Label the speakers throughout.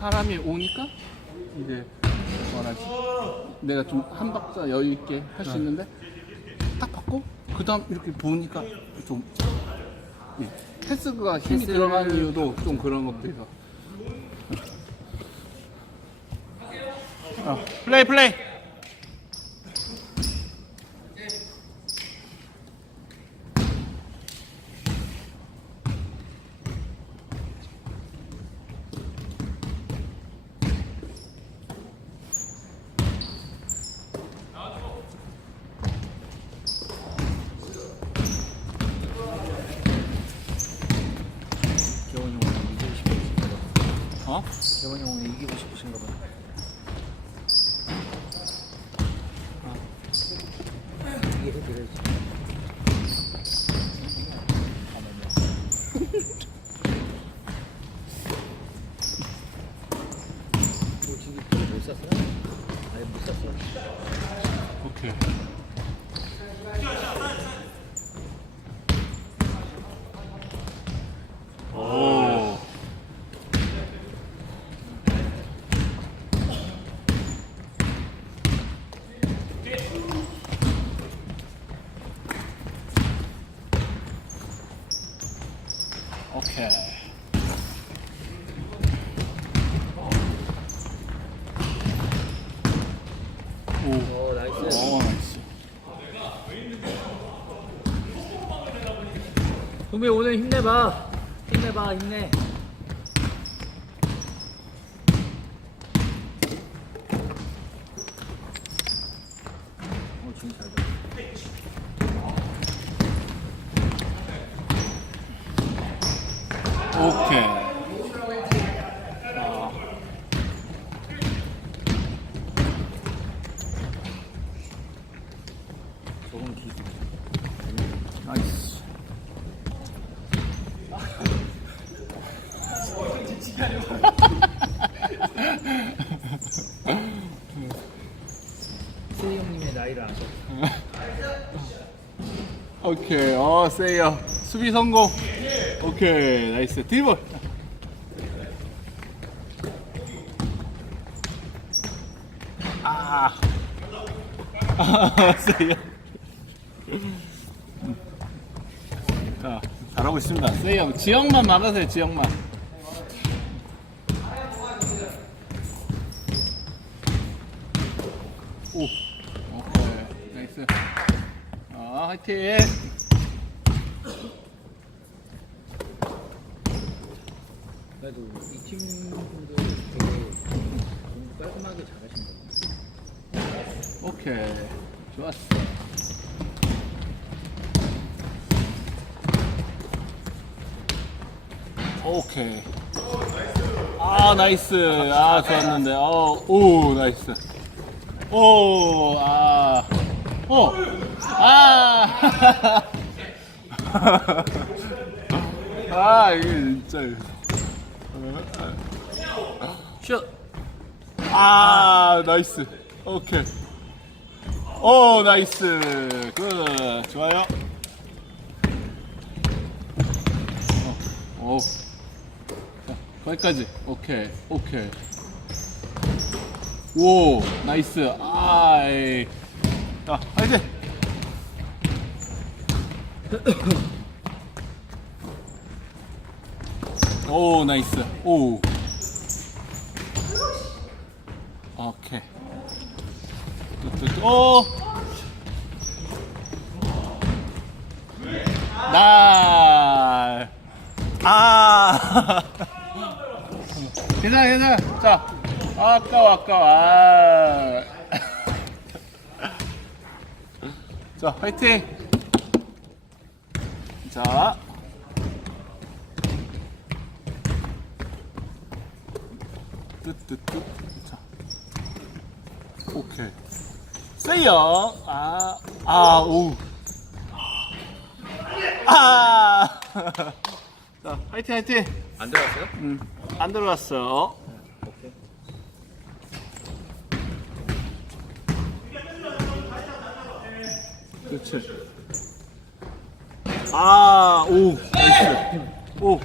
Speaker 1: 사람이 오니까 이제 뭐라지? 내가 좀 한 박자 여유 있게 할 수 있는데 딱 받고 그 다음 이렇게 보니까 좀 예, 패스가 힘이
Speaker 2: 패스를-
Speaker 1: 들어간 이유도 좀 그런 것도 있어 어, 플레이 플레이
Speaker 2: 형은 이기고 싶으신가 봐.
Speaker 1: 어?
Speaker 2: 재원이 형은 이기고 싶으신가 봐. 아. 이게 해드려야지. 이거 지금 못 샀어요? 아예 못 샀어.
Speaker 1: 오케이 오케이
Speaker 2: 오어 나이스.
Speaker 1: 어, 나이스.
Speaker 2: 동배 오늘 힘내봐. 힘내봐 힘내. 어 지금 잘 돼.
Speaker 1: 오케이.
Speaker 2: 기술.
Speaker 1: 나이스.
Speaker 2: 세이 형님의 나이를 아셔.
Speaker 1: 오케이. 어, 세이어. 수비 성공. 오케이. 나이스. 드리블. 아. 아, 세이어. 자, 잘하고 있습니다. 세이어. 지역만 막으세요, 지역만. 오. 오케이. 나이스. 아, 화이팅!
Speaker 2: 그래도 이 팀분들 되게 깔끔하게 잘하신 것 같아요.
Speaker 1: 오케이. 좋았어. 오케이. 아, 나이스. 아, 좋았는데. 어, 오, 나이스. 오, 아. 오. 아. 아, 이게 진짜.
Speaker 2: 슛!
Speaker 1: 아, 나이스. 오케이. 오, 나이스. 굿. 좋아요. 어, 오. 자, 거기까지. 오케이. 오케이. 오, 나이스. 아이. 자, 화이팅! 오, 나이스. 오. 오케이. 뚜뚜뚜. 아. 괜찮아, 괜찮아. 자. 아까워, 아까워. 아. 자, 화이팅. 자. 뚜뚜뚜. 자. 오케이. 세요. 아, 아, 오. 아. 자, 화이팅, 화이팅.
Speaker 2: 안 들어갔어요?
Speaker 1: 음, 안 들어갔어.
Speaker 2: 오케이.
Speaker 1: 그렇지. 아, 오, 나이스. 오.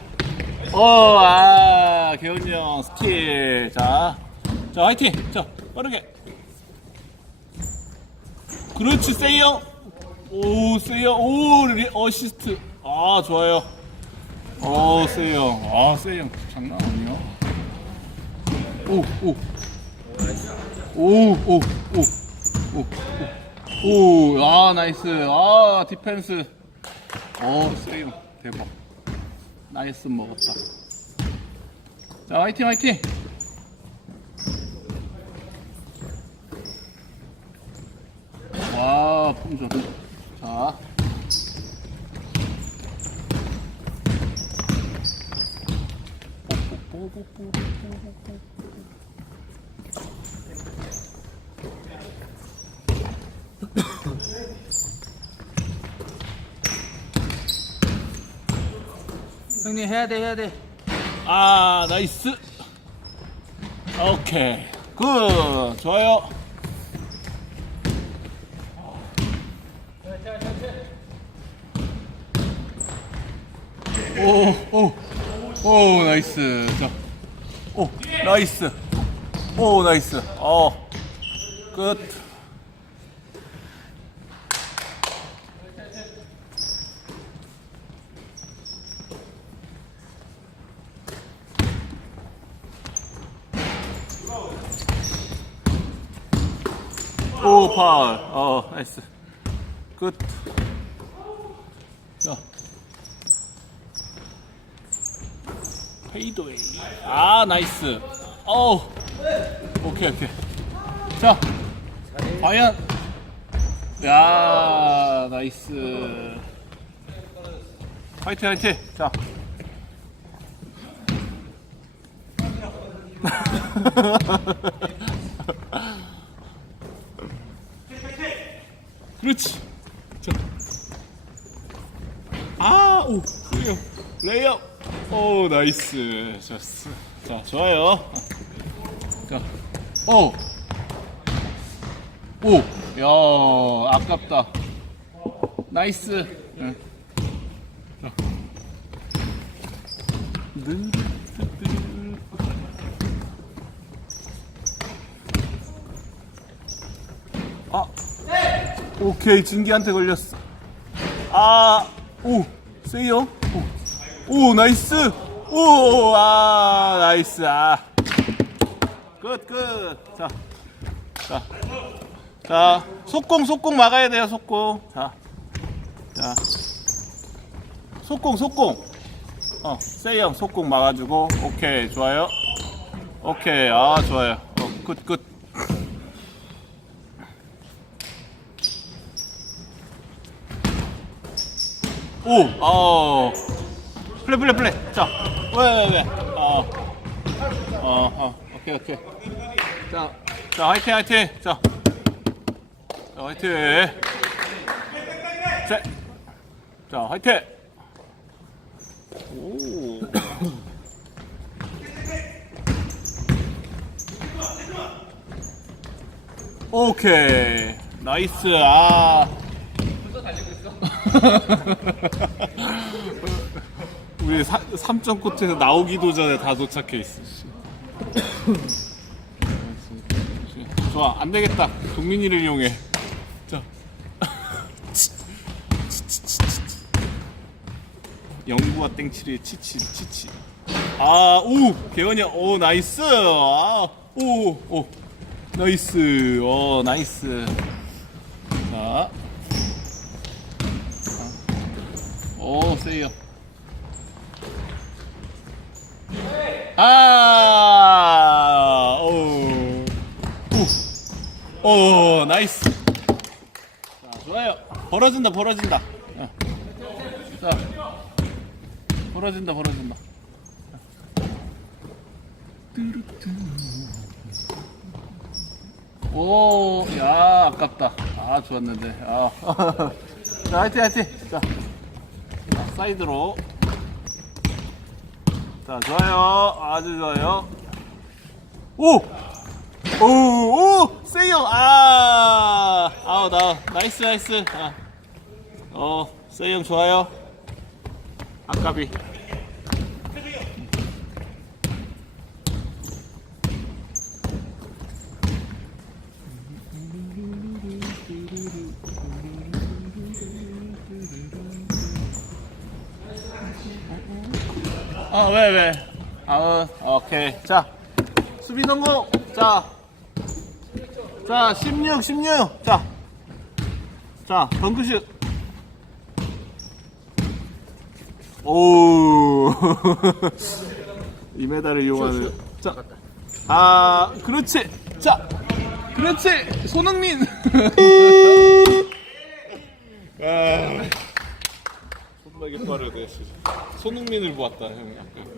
Speaker 1: 어, 아, 개훈이 형 스틸. 자, 자, 화이팅. 자, 빠르게. 그렇지, 세이 형. 오, 세이 형. 오, 리, 어시스트. 아, 좋아요. 오, 세이 형. 아, 세이 형. 장난 아니야. 오, 오. 오, 오, 오. 오, 오. 오, 아, 나이스. 아, 디펜스. 어, 세이 형. 대박. 나이스 먹었다. 자, 화이팅, 화이팅! 와, 품절. 자.
Speaker 2: 형님 해야 돼 해야 돼.
Speaker 1: 아, 나이스. 오케이. 굿. 좋아요. 오, 오, 오, 나이스. 자, 오, 나이스. 오, 나이스. 어, 끝. 오, 파울. 어, 나이스. 끝. 자. 페이드웨이. 아, 나이스. 어우. 오케이, 오케이. 자, 과연. 야, 나이스. 화이팅, 화이팅. 자. 그렇지. 자. 아, 오, 레이업, 레이업. 오, 나이스. 좋았어. 자, 좋아요. 자, 오, 오, 야, 아깝다. 나이스. 응. 자. 는, 아, 오케이 진기한테 걸렸어. 아, 오, 세요. 오, 오 나이스. 오, 아, 나이스. 아, 끝, 끝. 자, 자, 자, 속공, 속공 막아야 돼요, 속공. 자, 자, 속공, 속공. 어, 세형 속공 막아주고, 오케이, 좋아요. 오케이, 아, 좋아요. 어, 끝, 끝. 오, 어, 플레 플레 플레. 자, 왜, 왜, 왜? 어, 어, 어, 오케이, 오케이. 자, 자, 화이팅, 화이팅. 자, 자, 화이팅. 자, 자, 화이팅. 오. 오케이. 나이스. 아. 우리 3점 코트에서 나오기도 전에 다 도착해 있어. 씨. 좋아, 안 되겠다. 동민이를 이용해. 자. 영구와 땡치리의 치치, 치치. 아, 오, 개원이, 오, 나이스. 아, 오, 오, 나이스. 어, 나이스. 자. 오, 세이요. 아, 오, 오, 오, 나이스. 자, 좋아요. 벌어진다, 벌어진다. 어. 자, 벌어진다, 벌어진다. 오, 야, 아깝다. 아, 좋았는데. 아. 자, 화이팅, 화이팅. 자. 자, 사이드로. 자, 좋아요. 아주 좋아요. 오! 오! 오! 세이형! 아! 아우, 나, 나이스, 나이스. 아. 어, 세이형 좋아요. 아까비. 아, 왜, 왜? 아, 오케이. 자, 수비 성공. 자, 자, 16, 16. 자, 자, 덩크슛. 오, 이 메달을 이용하는. 자, 아, 그렇지. 자, 그렇지. 손흥민. 아, 존나게 빠르네. 손흥민을 보았다, 형. 아까.